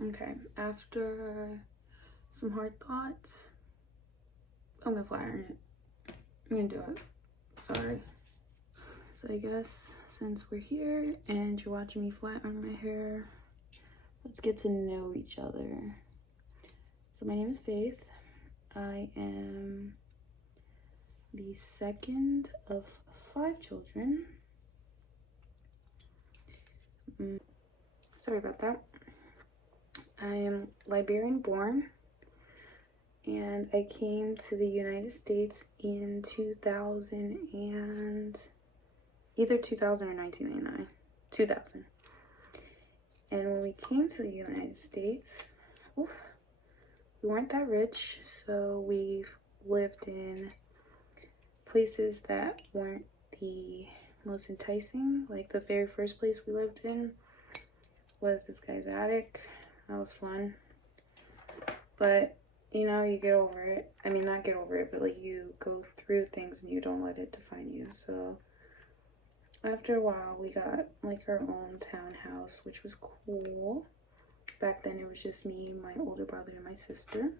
Okay, after some hard thoughts, I'm gonna flat iron it. I'm gonna do it. Sorry. So I guess since we're here and you're watching me flat iron my hair, let's get to know each other. So my name is Faith. I am the second of 5 children. Sorry about that. I am Liberian born, and I came to the United States in 2000 and either 2000 or 1999. 2000. And when we came to the United States, we weren't that rich, so we lived in places that weren't the most enticing. Like the very first place we lived in was this guy's attic. That was fun. But you know, you get over it. I mean, not get over it, but like you go through things and you don't let it define you. So after a while, we got like our own townhouse, which was cool. Back then, it was just me, my older brother, and my sister.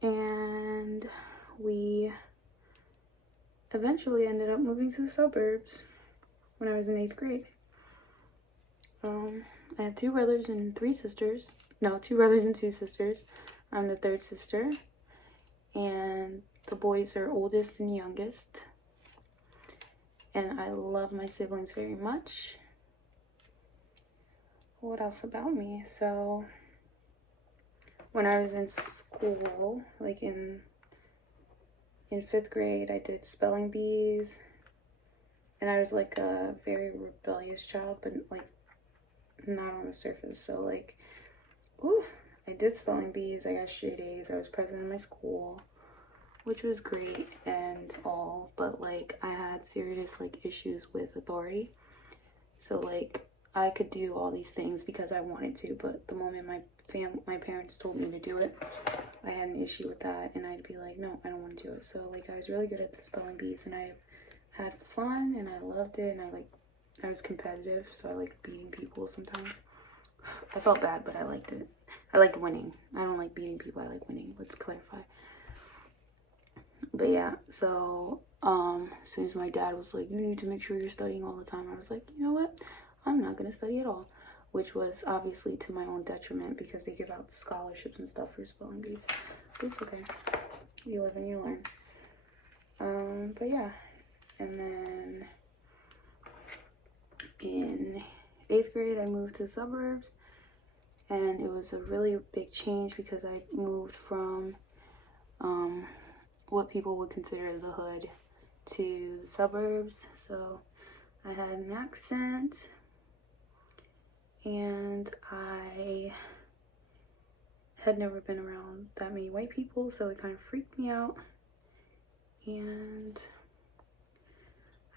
And we eventually ended up moving to the suburbs when I was in 8th grade. I have 2 brothers and 3 sisters. No, 2 brothers and 2 sisters. I'm the 3rd sister. And the boys are oldest and youngest. And I love my siblings very much. What else about me? So when I was in school, like in 5th grade, I did spelling bees. And I was like a very rebellious child, but like not on the surface. So like, I did spelling bees. I got straight A's. I was president of my school, which was great and all, but like I had serious like issues with authority. So like I could do all these things because I wanted to, but the moment my parents told me to do it, I had an issue with that, and I'd be like, no, I don't want to do it. So like I was really good at the spelling bees, and I had fun, and I loved it, and I was competitive, so I liked beating people sometimes. I felt bad, but I liked it. I liked winning. I don't like beating people, I like winning. Let's clarify. But yeah, so as soon as my dad was like, you need to make sure you're studying all the time, I was like, you know what? I'm not going to study at all. Which was obviously to my own detriment because they give out scholarships and stuff for spelling bees. But it's okay. You live and you learn. But yeah. And then in 8th grade, I moved to the suburbs. And it was a really big change because I moved from what people would consider the hood to the suburbs. So I had an accent, and I had never been around that many white people, so it kind of freaked me out. And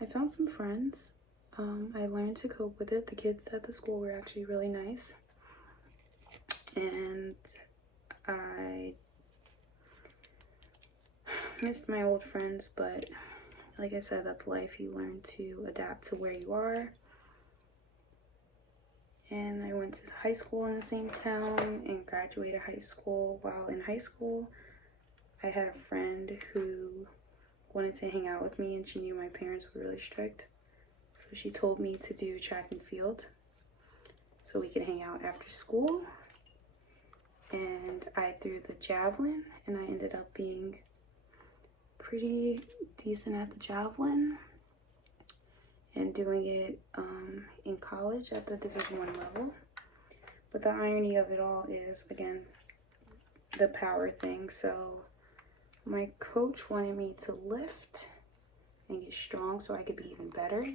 I found some friends. I learned to cope with it. The kids at the school were actually really nice. And I missed my old friends, but like I said, that's life. You learn to adapt to where you are. And I went to high school in the same town and graduated high school. While in high school, I had a friend who wanted to hang out with me, and she knew my parents were really strict. So she told me to do track and field so we could hang out after school. And I threw the javelin, and I ended up being pretty decent at the javelin and doing it in college at the Division I level. But the irony of it all is, again, the power thing. So my coach wanted me to lift and get strong so I could be even better.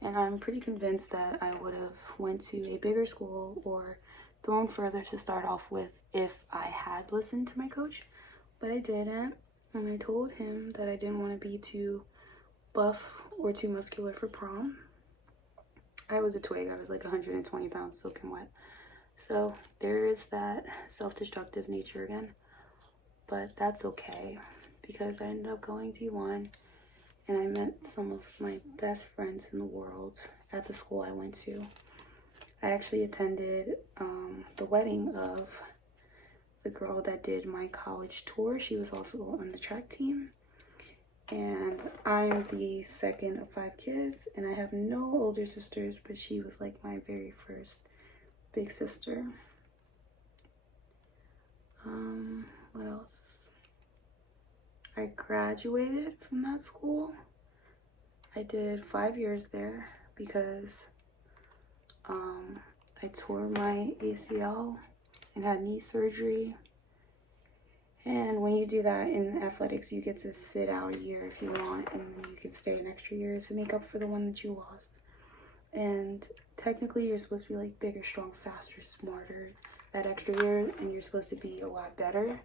And I'm pretty convinced that I would have went to a bigger school or thrown further to start off with if I had listened to my coach. But I didn't. And I told him that I didn't want to be too buff or too muscular for prom. I was a twig. I was like 120 pounds soaking wet. So there is that self-destructive nature again. But that's okay because I ended up going D1 and I met some of my best friends in the world at the school I went to. I actually attended the wedding of the girl that did my college tour. She was also on the track team. And I'm the second of 5 kids, and I have no older sisters, but she was like my very first big sister. What else? I graduated from that school. I did 5 years there because I tore my ACL and had knee surgery. And when you do that in athletics, you get to sit out a year if you want, and then you can stay an extra year to make up for the one that you lost. And technically, you're supposed to be like bigger, strong, faster, smarter that extra year, and you're supposed to be a lot better.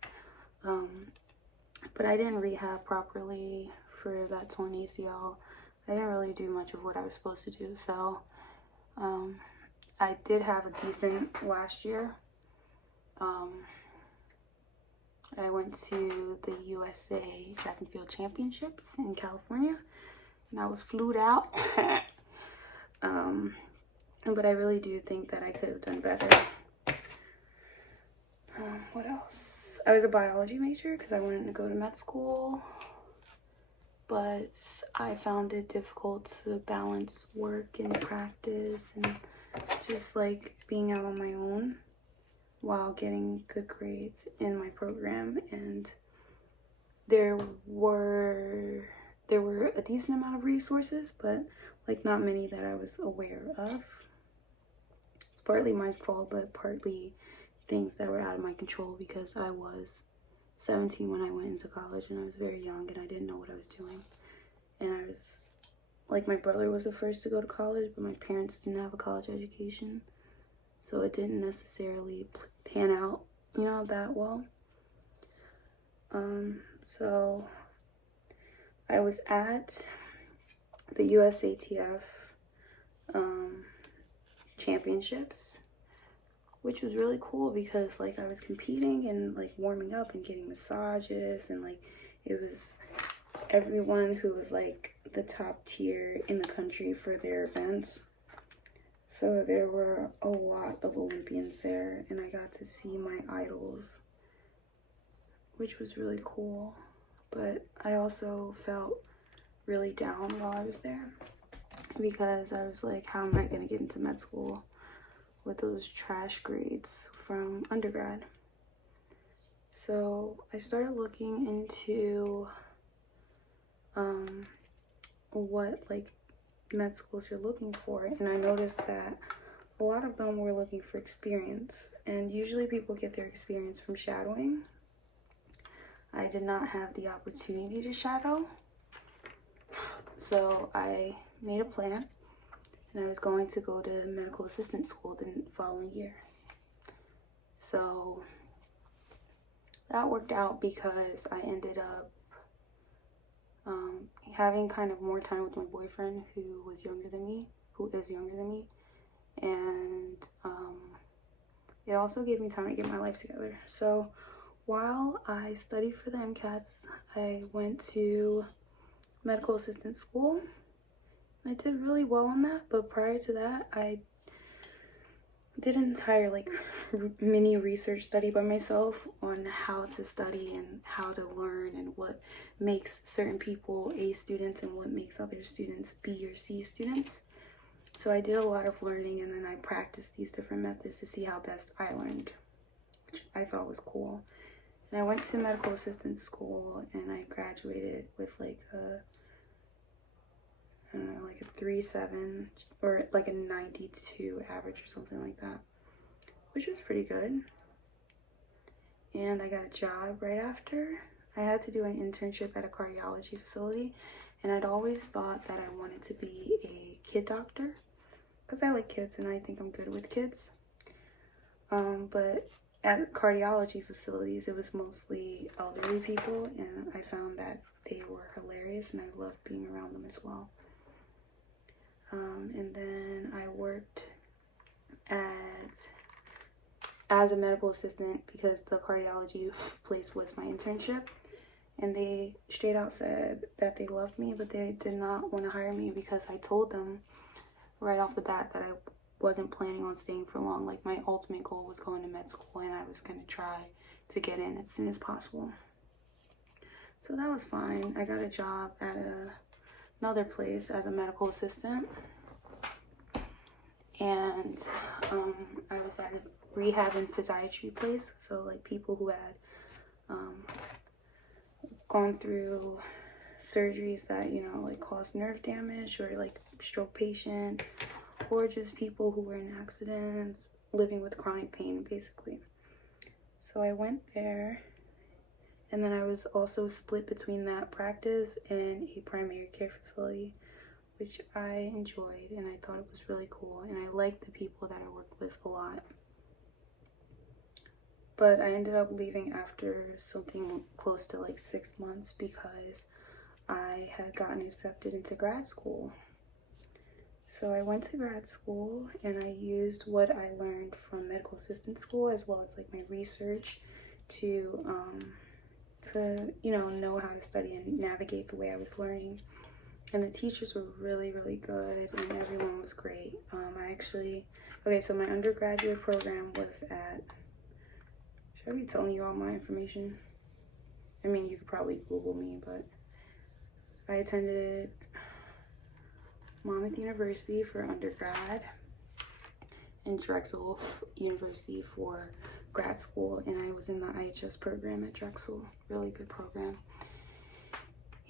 But I didn't rehab properly for that torn ACL. I didn't really do much of what I was supposed to do. So I did have a decent last year. I went to the USA Track and Field Championships in California, and I was flued out. But I really do think that I could have done better. What else? I was a biology major because I wanted to go to med school, but I found it difficult to balance work and practice and just like being out on my own while getting good grades in my program. And there were a decent amount of resources, but like not many that I was aware of. It's partly my fault, but partly things that were out of my control because I was 17 when I went into college, and I was very young and I didn't know what I was doing. And I was like, my brother was the first to go to college, but my parents didn't have a college education, so it didn't necessarily pan out, you know, that well. So I was at the USATF championships, which was really cool because like I was competing and like warming up and getting massages, and like it was everyone who was like the top tier in the country for their events. So there were a lot of Olympians there, and I got to see my idols, which was really cool. But I also felt really down while I was there because I was like, how am I going to get into med school with those trash grades from undergrad? So I started looking into what like med schools you're looking for, and I noticed that a lot of them were looking for experience, and usually people get their experience from shadowing. I did not have the opportunity to shadow, so I made a plan, and I was going to go to medical assistant school the following year. So that worked out because I ended up having kind of more time with my boyfriend who is younger than me, and it also gave me time to get my life together. So while I studied for the MCATs, I went to medical assistant school. I did really well on that, but prior to that, I did an entire like mini research study by myself on how to study and how to learn and what makes certain people A students and what makes other students B or C students. So I did a lot of learning, and then I practiced these different methods to see how best I learned, which I thought was cool. And I went to medical assistant school, and I graduated with like a, I don't know, like a 3.7 or like a 92 average or something like that, which was pretty good. And I got a job right after. I had to do an internship at a cardiology facility, and I'd always thought that I wanted to be a kid doctor because I like kids and I think I'm good with kids. But at cardiology facilities, it was mostly elderly people, and I found that they were hilarious, and I loved being around them as well. And then I worked as a medical assistant because the cardiology place was my internship, and they straight out said that they loved me, but they did not want to hire me because I told them right off the bat that I wasn't planning on staying for long. Like, my ultimate goal was going to med school, and I was going to try to get in as soon as possible. So that was fine. I got a job at another place as a medical assistant, and I was at a rehab and physiatry place. So like people who had gone through surgeries that, you know, like caused nerve damage, or like stroke patients, or just people who were in accidents, living with chronic pain, basically. So I went there, and then I was also split between that practice and a primary care facility, which I enjoyed, and I thought it was really cool, and I liked the people that I worked with a lot. But I ended up leaving after something close to like 6 months because I had gotten accepted into grad school. So I went to grad school, and I used what I learned from medical assistant school, as well as like my research, to you know how to study and navigate the way I was learning. And the teachers were really, really good, and everyone was great. So my undergraduate program was at, should I be telling you all my information? I mean, you could probably Google me, but I attended Monmouth University for undergrad and Drexel University for grad school, and I was in the IHS program at Drexel. Really good program.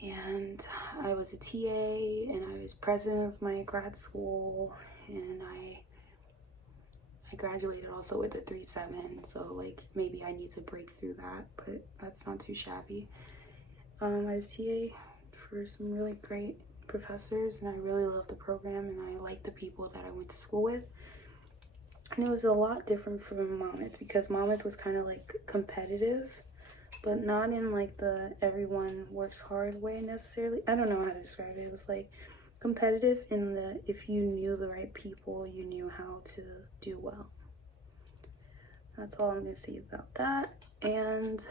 And I was a TA, and I was president of my grad school, and I graduated also with a 3.7, so like maybe I need to break through that, but that's not too shabby. I was TA for some really great professors, and I really loved the program, and I liked the people that I went to school with. And it was a lot different from Monmouth, because Monmouth was kind of like competitive, but not in like the everyone works hard way necessarily. I don't know how to describe it. It was like competitive in the, if you knew the right people, you knew how to do well. That's all I'm gonna say about that. And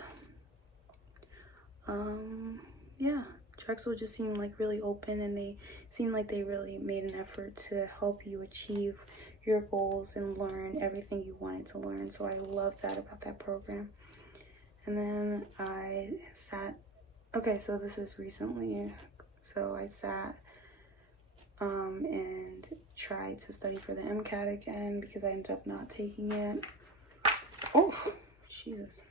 yeah, Drexel just seemed like really open, and they seemed like they really made an effort to help you achieve your goals and learn everything you wanted to learn. So I love that about that program. And then I sat, okay, so this is recently, so I sat and tried to study for the MCAT again, because I ended up not taking it. Oh, Jesus.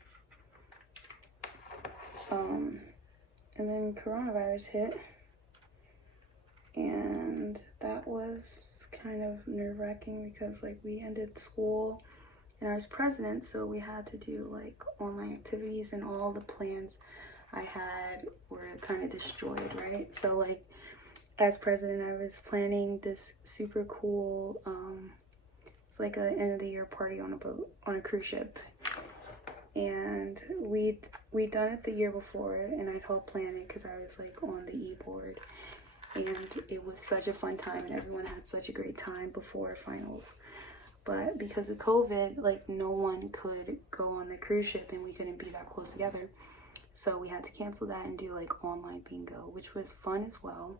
And then coronavirus hit, and that was kind of nerve-wracking, because like we ended school and I was president, so we had to do like online activities, and all the plans I had were kind of destroyed, right? So like as president, I was planning this super cool it's like a end of the year party on a boat, on a cruise ship, and we'd done it the year before, and I'd helped plan it because I was like on the e-board, and it was such a fun time, and everyone had such a great time before finals. But because of COVID, like no one could go on the cruise ship, and we couldn't be that close together, so we had to cancel that and do like online bingo, which was fun as well,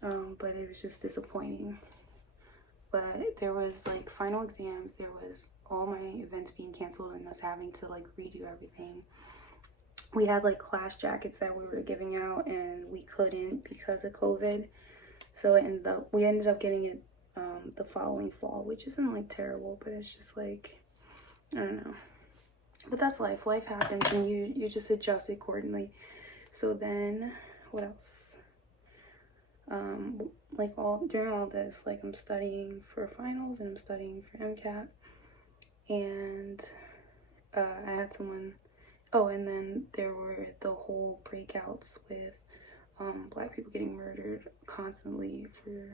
but it was just disappointing. But there was like final exams, there was all my events being canceled, and us having to like redo everything. We had like class jackets that we were giving out, and we couldn't because of COVID, so we ended up getting it the following fall, which isn't like terrible, but it's just like, I don't know. But that's life happens, and you just adjust accordingly. So then what else? Like during all this, like I'm studying for finals, and I'm studying for MCAT, and I had someone, and then there were the whole breakouts with Black people getting murdered constantly, for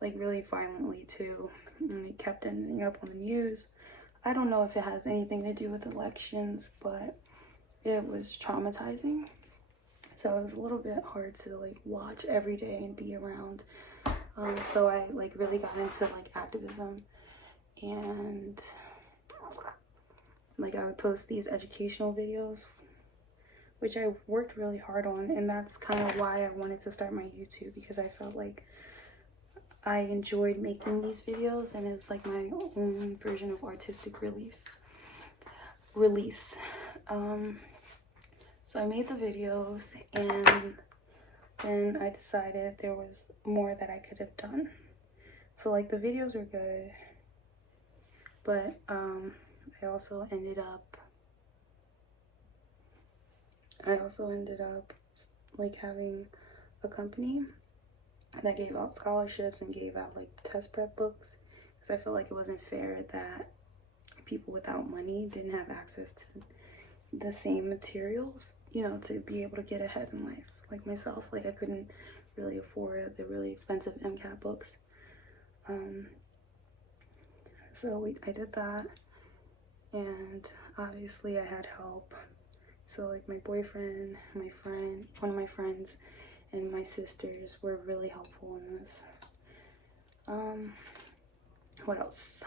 like really violently too, and it kept ending up on the news. I don't know if it has anything to do with elections, but it was traumatizing. So it was a little bit hard to like watch every day and be around. So I like really got into like activism, and like I would post these educational videos, which I worked really hard on, and that's kind of why I wanted to start my YouTube, because I felt like I enjoyed making these videos, and it was like my own version of artistic release. So I made the videos, and then I decided there was more that I could have done. So like the videos were good, but I also ended up like having a company that gave out scholarships and gave out like test prep books, because I felt like it wasn't fair that people without money didn't have access to the same materials, you know, to be able to get ahead in life. Like myself, like I couldn't really afford the really expensive MCAT books. So I did that, and obviously I had help. So like my boyfriend, my friend, one of my friends, and my sisters were really helpful in this. What else?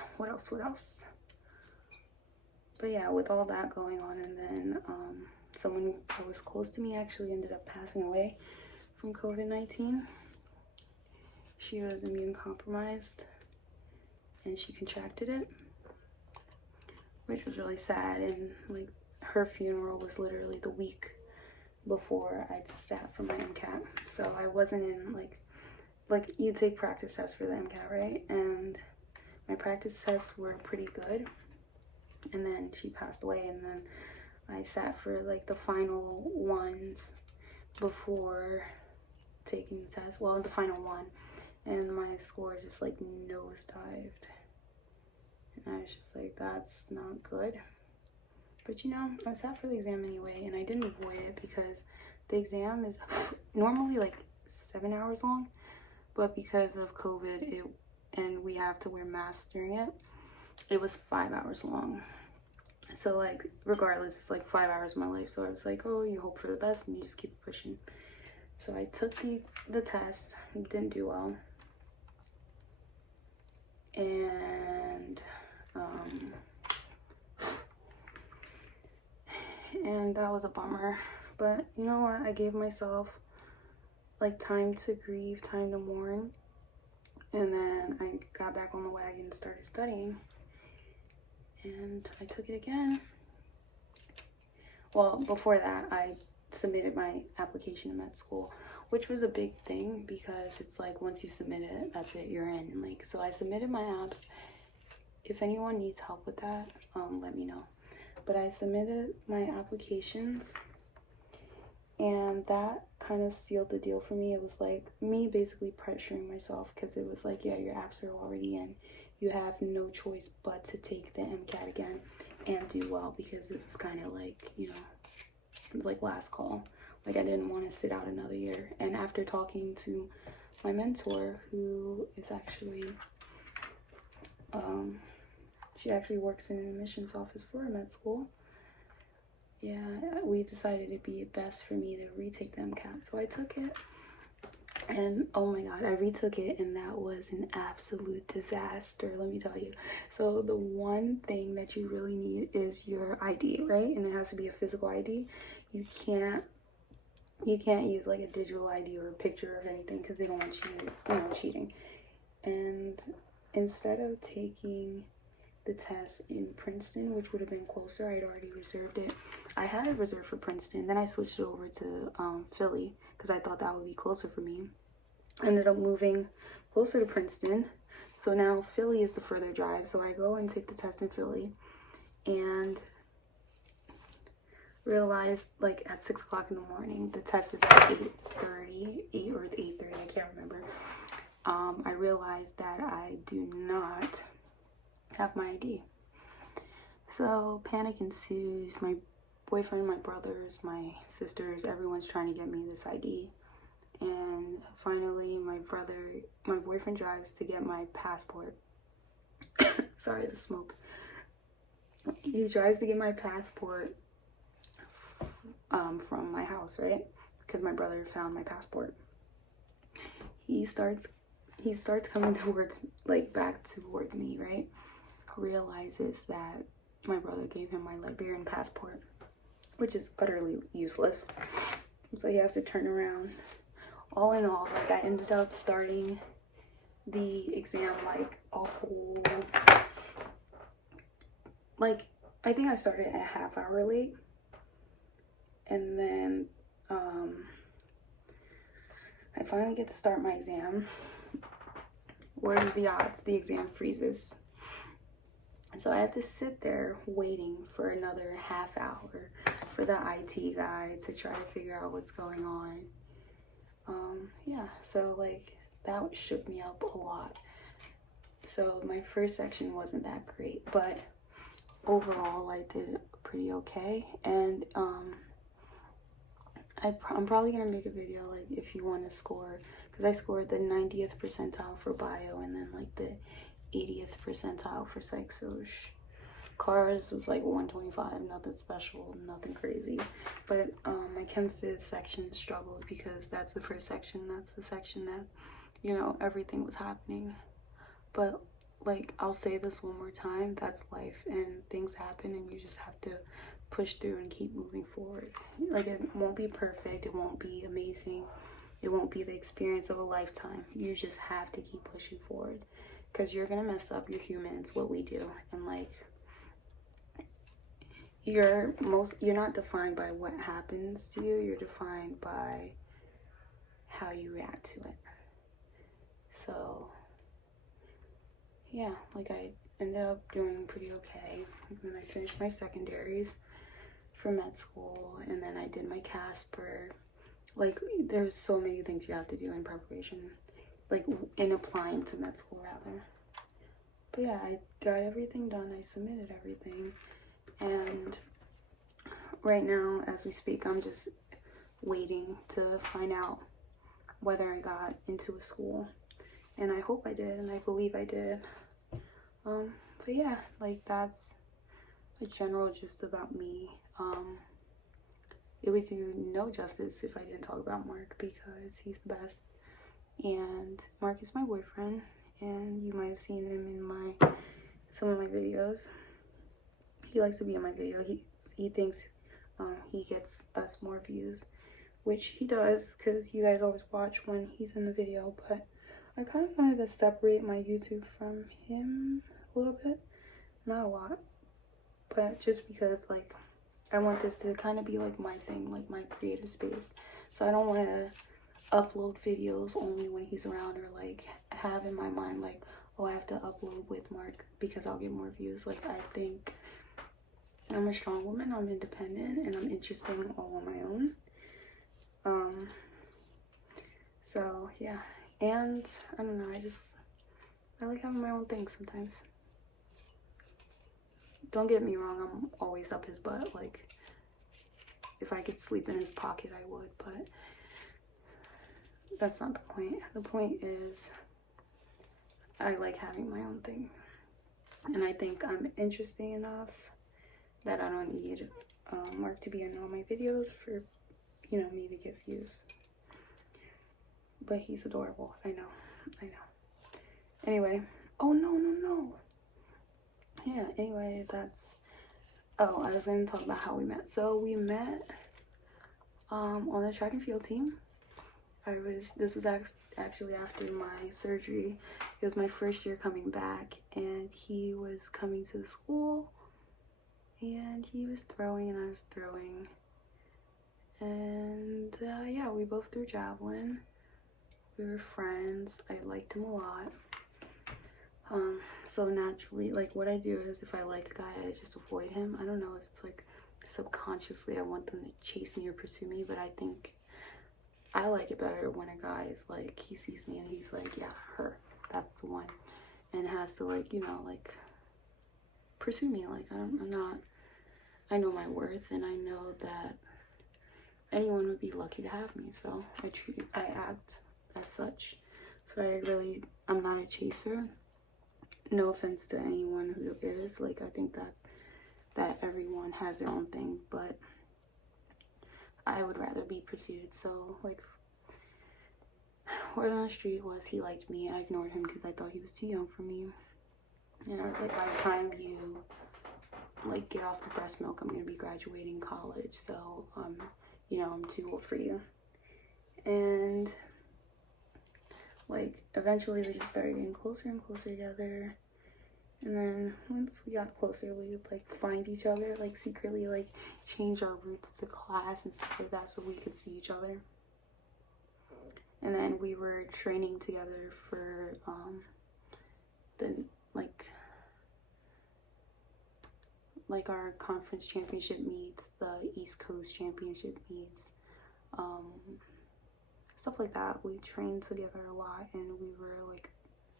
But yeah, with all that going on, and then someone that was close to me actually ended up passing away from COVID-19. She was immune compromised, and she contracted it, which was really sad. And like her funeral was literally the week before I sat for my MCAT, so I wasn't in like you take practice tests for the MCAT, right? And my practice tests were pretty good, and then she passed away, and then I sat for like the final ones before taking the test. Well, the final one, and my score just like nosedived, and I was just like, that's not good. But you know, I sat for the exam anyway, and I didn't avoid it because the exam is normally like 7 hours long, but because of COVID and we have to wear masks during it, it was 5 hours long. So like regardless, it's like 5 hours of my life. So I was like, oh, you hope for the best and you just keep pushing. So I took the test, didn't do well, and that was a bummer. But you know what, I gave myself like time to grieve, time to mourn, and then I got back on the wagon and started studying, and I took it again. Well, before that, I submitted my application to med school, which was a big thing because it's like once you submit it, that's it, you're in. Like, so I submitted my apps. If anyone needs help with that, let me know. But I submitted my applications, and that kind of sealed the deal for me. It was like me basically pressuring myself, because it was like, yeah, your apps are already in. You have no choice but to take the MCAT again and do well, because this is kind of like, you know, it's like last call. Like I didn't want to sit out another year. And after talking to my mentor, who is actually, she actually works in an admissions office for a med school. Yeah, we decided it'd be best for me to retake the MCAT. So I took it, and oh my god, I retook it, and that was an absolute disaster, let me tell you. So the one thing that you really need is your ID, right? And it has to be a physical ID. You can't use like a digital ID or a picture of anything, because they don't want you, you know, cheating. And instead of taking the test in Princeton, which would have been closer, I'd already reserved it. I had it reserved for Princeton, then I switched it over to Philly, because I thought that would be closer for me. I ended up moving closer to Princeton, so now Philly is the further drive. So I go and take the test in Philly, and realized like at 6 o'clock in the morning, the test is at 8:30 or 8:30, I can't remember. I realized that I do not have my ID. So panic ensues. My boyfriend, my brothers, my sisters, everyone's trying to get me this ID. And finally my boyfriend drives to get my passport. Sorry, the smoke. He drives to get my passport from my house, right? Because my brother found my passport. He starts coming towards, like, back towards me, right? Realizes that my brother gave him my Liberian passport, which is utterly useless. So he has to turn around. All in all, like, I ended up starting the exam like a whole, like, I think I started a half hour late, and then I finally get to start my exam. What are the odds the exam freezes? So I have to sit there waiting for another half hour for the IT guy to try to figure out what's going on. Yeah, so like that shook me up a lot. So my first section wasn't that great, but overall I did pretty okay. And I'm probably gonna make a video like if you want to score, because I scored the 90th percentile for bio and then like the 80th percentile for psych soc. Cars was like 125, nothing special, nothing crazy. But my chem phys section struggled because that's the first section, that's the section that, you know, everything was happening. But like, I'll say this one more time, that's life and things happen and you just have to push through and keep moving forward. Like, it won't be perfect, it won't be amazing, it won't be the experience of a lifetime. You just have to keep pushing forward because you're gonna mess up, you're human, it's what we do. And like, you're not defined by what happens to you, you're defined by how you react to it. So yeah, like I ended up doing pretty okay when I finished my secondaries for med school, and then I did my Casper. Like, there's so many things you have to do in preparation, like in applying to med school rather. But yeah, I got everything done, I submitted everything, and right now as we speak I'm just waiting to find out whether I got into a school, and I hope I did and I believe I did. But yeah, like that's a general gist about me. It would do no justice if I didn't talk about Mark because he's the best, and Mark is my boyfriend, and you might have seen him in some of my videos. He likes to be in my video. He thinks he gets us more views, which he does because you guys always watch when he's in the video. But I kind of wanted to separate my YouTube from him a little bit, not a lot, but just because like I want this to kind of be like my thing, like my creative space. So I don't want to upload videos only when he's around, or like have in my mind like, oh, I have to upload with Mark because I'll get more views. Like, I think I'm a strong woman, I'm independent, and I'm interesting all on my own. So yeah, and I don't know, I like having my own thing sometimes. Don't get me wrong, I'm always up his butt. Like, if I could sleep in his pocket, I would, but that's not the point. The point is I like having my own thing, and I think I'm interesting enough that I don't need Mark to be in all my videos for, you know, me to get views. But he's adorable. I know. Anyway, oh no. Yeah, anyway, that's, oh, I was going to talk about how we met. So we met on the track and field team. This was actually after my surgery. It was my first year coming back, and he was coming to the school, and he was throwing and I was throwing, and yeah, we both threw javelin. We were friends. I liked him a lot. So naturally, like, what I do is if I like a guy, I just avoid him. I don't know if it's like subconsciously I want them to chase me or pursue me, but I think I like it better when a guy is like, he sees me and he's like, yeah, her, that's the one, and has to, like, you know, like pursue me. Like, I know my worth, and I know that anyone would be lucky to have me, so I act as such. So I'm not a chaser. No offense to anyone who is. Like, I think that everyone has their own thing, but I would rather be pursued. So, like, word on the street was he liked me. I ignored him because I thought he was too young for me. And I was like, by the time you, like, get off the breast milk, I'm going to be graduating college. So, you know, I'm too old for you. And like, eventually we just started getting closer and closer together. And then once we got closer, we would, like, find each other, like, secretly, like, change our routes to class and stuff like that so we could see each other. And then we were training together for, the, like our conference championship meets, the East Coast championship meets, stuff like that. We trained together a lot, and we were, like,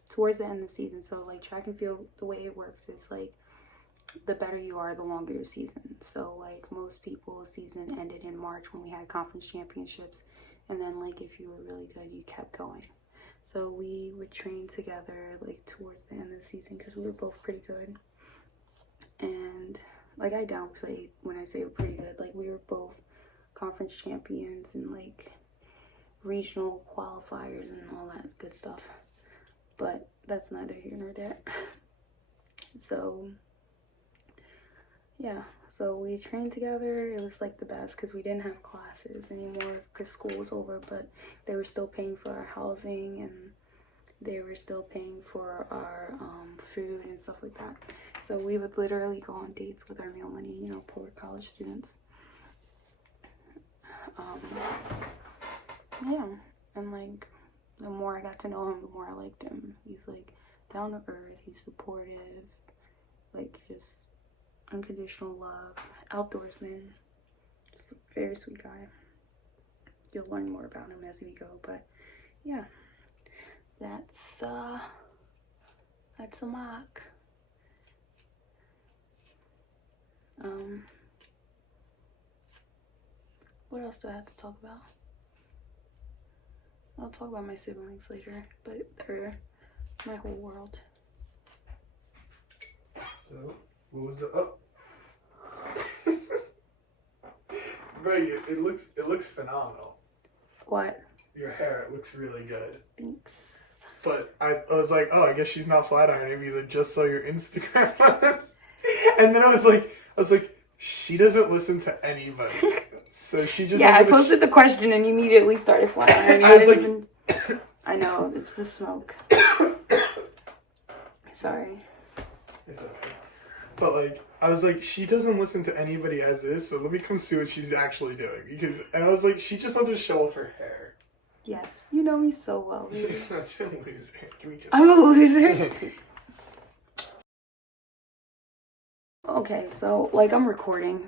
towards the end of the season. So, like, track and field, the way it works is, like, the better you are, the longer your season. So, like, most people's season ended in March when we had conference championships, and then, like, if you were really good, you kept going. So we would train together, like, towards the end of the season because we were both pretty good. And, like, I downplay when I say we're pretty good. Like, we were both conference champions and, like, regional qualifiers and all that good stuff. But that's neither here nor there. So, yeah. So we trained together. It was, like, the best because we didn't have classes anymore because school was over. But they were still paying for our housing, and they were still paying for our food and stuff like that. So we would literally go on dates with our meal money, you know, poor college students. Yeah, and, like, the more I got to know him, the more I liked him. He's, like, down to earth, he's supportive, like, just unconditional love, outdoorsman, just a very sweet guy. You'll learn more about him as we go, but yeah, that's a mock. What else do I have to talk about? I'll talk about my siblings later, but they're my whole world. So, what was the Right, it looks phenomenal. What? Your hair, it looks really good. Thanks. But I was like, oh, I guess she's not flat ironing because I just saw your Instagram post. And then I was like, she doesn't listen to anybody. So she just I posted the question and immediately started flat ironing. I was like, I know, it's the smoke. Sorry. It's okay. But, like, I was like, she doesn't listen to anybody as is, so let me come see what she's actually doing. And I was like, she just wanted to show off her hair. Yes, you know me so well. She's a loser. Give me a kiss. I'm a loser. Okay, so, like, I'm recording.